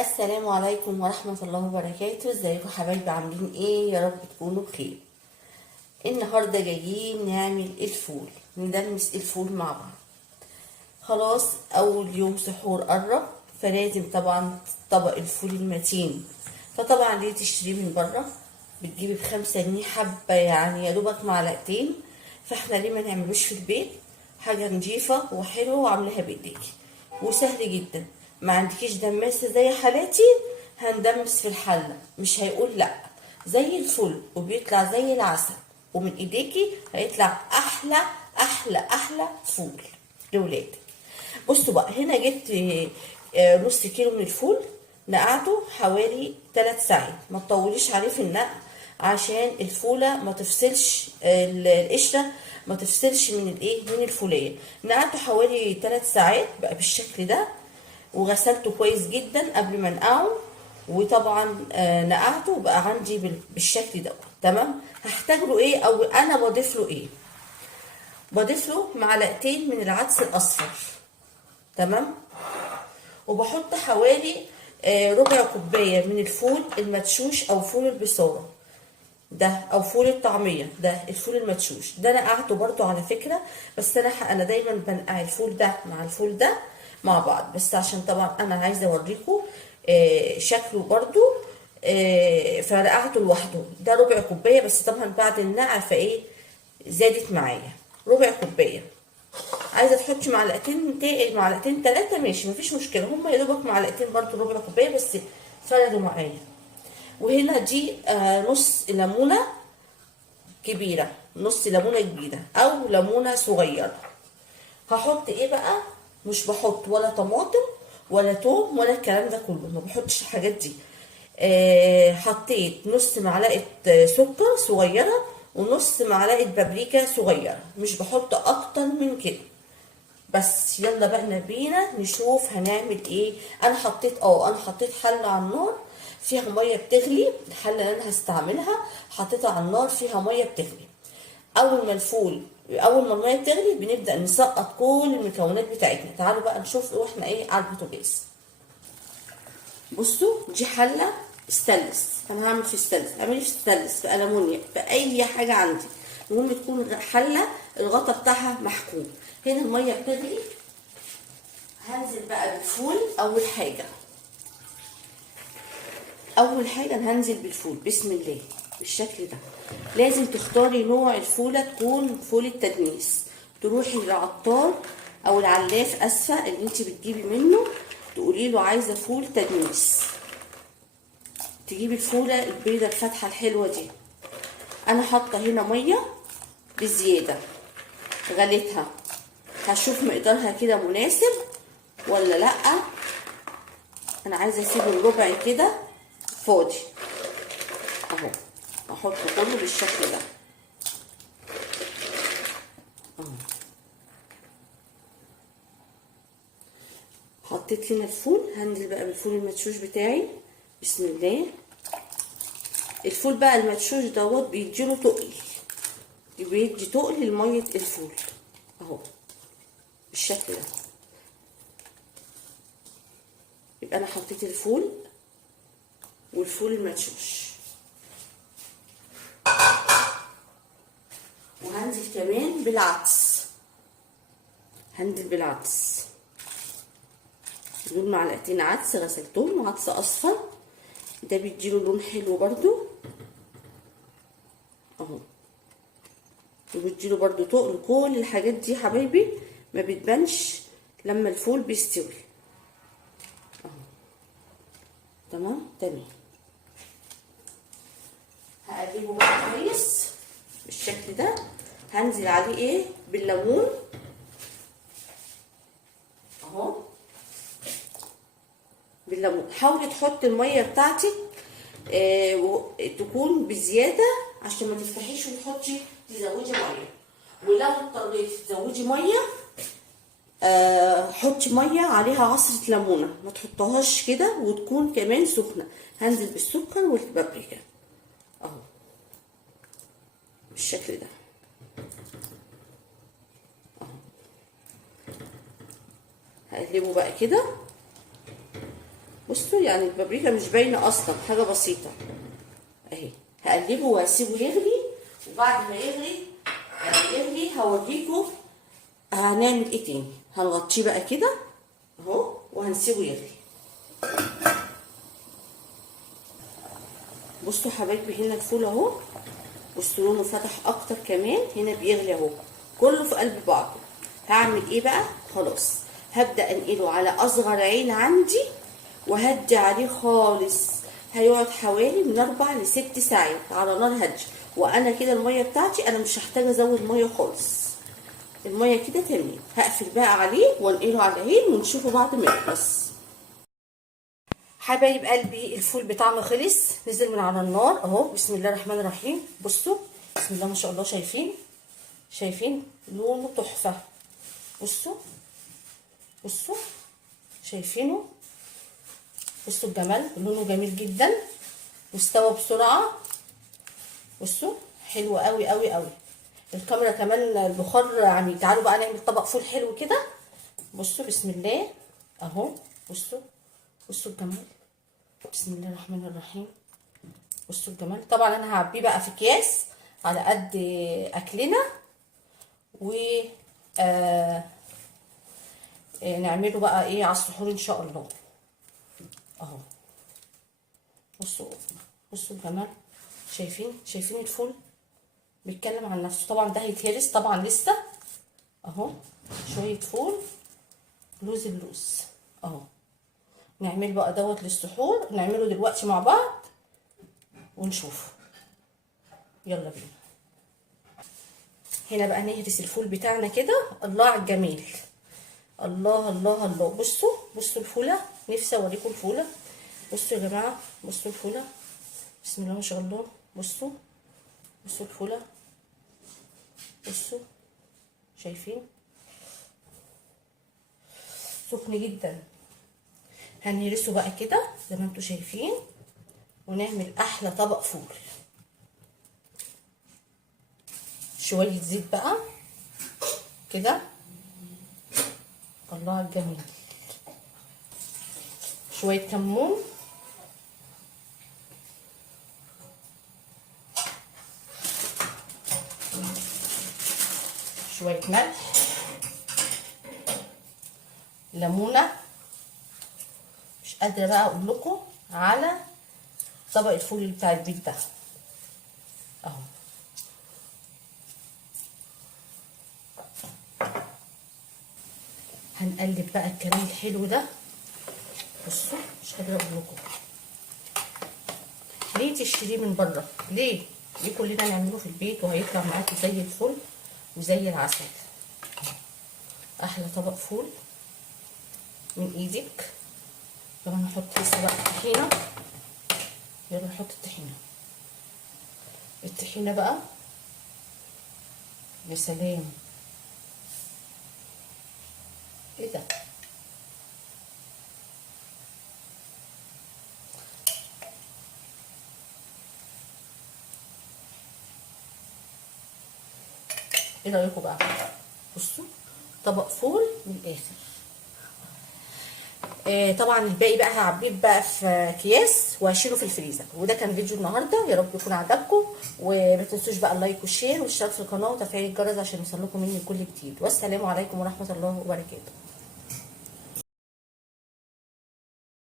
السلام عليكم ورحمة الله وبركاته. ازيكم حبايبي؟ عاملين ايه؟ يا رب تكونوا بخير. النهاردة جايين نعمل الفول، ندمس الفول مع بعض. خلاص اول يوم سحور قرب، فلازم طبعا طبق الفول المتين. فطبعا ليه تشتريه من بره؟ بتجيبي ب5 جنيه حبة، يعني يا دوبك معلقتين. فاحنا ليه ما نعملوش في البيت؟ حاجة نضيفة وحلوة وعاملاها بايديكي وسهل جدا. ما عندكيش دماسة زي حالاتي، هندمس في الحلة، مش هيقول لا. زي الفل وبيطلع زي العسل، ومن ايديكي هيطلع احلى احلى احلى فول لولادك. بصوا بقى، هنا جبت نص كيلو من الفول، نقعته حوالي 3 ساعات. ما تطوليش عليه في النقع عشان الفولة ما تفصلش، القشرة ما تفصلش من الايه، من الفولية. نقعته حوالي 3 ساعات بقى بالشكل ده، وغسلته كويس جدا قبل ما انقعه. وطبعا نقعته بقى عندي بالشكل ده. تمام. هحتاج له ايه، او انا بضيف له ايه؟ بضيف له معلقتين من العدس الاصفر. تمام. وبحط حوالي ربع كوبايه من الفول المدشوش او فول البصاره ده، او فول الطعميه ده. الفول المدشوش ده نقعته برضو على فكره، بس انا دايما بنقع الفول ده مع الفول ده مع بعض، بس عشان طبعا انا عايزه اوريكم شكله برضو. فنقعته لوحده، ده ربع كوبايه بس. طبعا بعد النقع فايه زادت معايا ربع كوبايه. عايزه تحطي معلقتين، معلقتين 3 ماشي، مفيش مشكله. هما يا دوبك معلقتين برضو ربع كوبايه بس، فردوا معايا. وهنا دي نص ليمونه كبيره، نص ليمونه كبيره او ليمونه صغيره. هحط ايه بقى؟ مش بحط ولا طماطم ولا توم ولا الكلام ده كله، ما بحطش الحاجات دي. حطيت نص معلقه سكر صغيره ونص معلقه بابريكا صغيره، مش بحط اكتر من كده. بس يلا بقى نبينا نشوف هنعمل ايه. انا حطيت حله على النار فيها ميه بتغلي. الحله اللي انا هستعملها حطيتها على النار فيها ميه بتغلي. اول ما الميه بتغلي بنبدا نسقط كل المكونات بتاعتنا. تعالوا بقى نشوف واحنا ايه على البوتاجاز. بصوا، دي حله استانلس. انا هعمل في استانلس، اعملي في استانلس، في المونيا، في اي حاجه عندي. المهم تكون حله الغطا بتاعها محكوم. هنا الميه بتغلي، هنزل بقى بالفول. اول حاجه انا هنزل بالفول بسم الله بالشكل ده. لازم تختاري نوع الفوله تكون فول التدميس. تروحي للعطار او العلاف، اسفه، اللي انت بتجيبي منه، تقولي له عايزه فول تدميس. تجيبي الفوله البيضه الفاتحه الحلوه دي. انا حاطه هنا ميه بزياده، غليتها. هشوف مقدارها كده مناسب ولا لا. انا عايزه اسيب الربع كده فاضي اهو. احط كله بالشكل ده اهو. حطيت هنا الفول، هنزل بقى بالفول المدشوش بتاعي بسم الله. الفول بقى المدشوش دوت بيديله تقل، بيدي تقل لميه الفول اهو بالشكل ده. يبقى انا حطيت الفول والفول المدشوش، وهنزل كمان بالعدس. هنزل بالعدس، دول معلقتين عدس غسلتهم، عدس اصفر، ده بيديله لون حلو برضو اهو، وبيديله برضو تقل. كل الحاجات دي حبايبي ما بتبانش لما الفول بيستوي اهو. تمام. هقلبه بقى كويس بالشكل ده. هنزل عليه ايه؟ بالليمون اهو، بالليمون. حاولي تحطي الميه بتاعتك تكون بزياده عشان ما تفتحيش وتحطي تزودي ميه. ولو اضطريتي تزودي ميه حطي ميه عليها عصره ليمونه، ما تحطهاش كده، وتكون كمان سخنه. هنزل بالسكر والبابريكا اهو بالشكل ده اهو. هقلبه بقى كده بصوا يعني البابريكا مش باينه اصلا، حاجه بسيطه اهي. هقلبه واسيبه يغلي، وبعد ما يغلي هوريكم هنعمل ايه تاني. هنغطيه بقى كده اهو وهنسيبه يغلي. بصوا حبايبي هنا الفول اهو، بصوا لونه فتح اكتر كمان، هنا بيغلي اهو كله في قلب بعضه. هعمل ايه بقى؟ خلاص هبدا انقله على اصغر عين عندي وهدي عليه خالص. هيقعد حوالي من 4 ل6 ساعات على نار هاديه. وانا كده الميه بتاعتي انا مش هحتاج ازود ميه خالص، الميه كده تمام. هقفل بقى عليه وانقله على العين ونشوفه بعد ما يخلص. حبايب قلبي الفول بتاعنا خلص، نزل من على النار اهو. بسم الله الرحمن الرحيم. بصوا بسم الله ما شاء الله، شايفين لونه تحفه. بصوا شايفينه، بصوا الجمال، لونه جميل جدا واستوى بسرعه. بصوا حلو قوي قوي قوي. الكاميرا كمان البخار يعني. تعالوا بقى نعمل طبق فول حلو كده. بصوا بسم الله اهو. بصوا الجمال، بسم الله الرحمن الرحيم. بصوا الجمال. طبعا انا هعبيه بقى في اكياس على قد اكلنا، و نعمله بقى ايه على السحور ان شاء الله اهو. بصوا الجمال، شايفين الفول بيتكلم عن نفسه. طبعا ده هيتهرس طبعا لسه اهو. شويه فول لوز اللوز اهو. نعمل بقى دوت للسحور، نعمله دلوقتي مع بعض ونشوف. يلا بينا. هنا بقى نهرس الفول بتاعنا كده. الله على الجمال، الله الله الله. بصوا الفوله، نفسي اوريكم الفوله. بصوا يا جماعه، بصوا الفوله بسم الله ما شاء الله. بصوا الفوله، بصوا شايفين سخن جدا. هنهرسه بقى كده زي ما انتم شايفين ونعمل احلى طبق فول. شويه زيت بقى كده، الله على الجميل. شويه كمون، شويه ملح، ليمونه. مش قادره بقى اقول لكم على طبق الفول اللي بتاع البيت ده اهو. هنقلب بقى الكلام الحلو ده. بصوا مش قادره اقول لكم ليه تشتريه من بره، ليه كلنا نعمله في البيت وهيطلع معاكي زي الفل وزي العسل. احلى طبق فول من ايدك. يلا نحط لسه بقى الطحينه. يلا نحط الطحينه بقى. يا سلام، ايه ده؟ ايه رايكم بقى؟ بصوا طبق فول من الاخر. طبعا الباقي بقى هعبيه بقى في اكياس وهشيله في الفريزر. وده كان فيديو النهارده، يا رب يكون عجبكم. وما تنسوش بقى اللايك والشير والاشتراك في القناه وتفعيل الجرس عشان يوصلكم مني كل جديد. والسلام عليكم ورحمه الله وبركاته.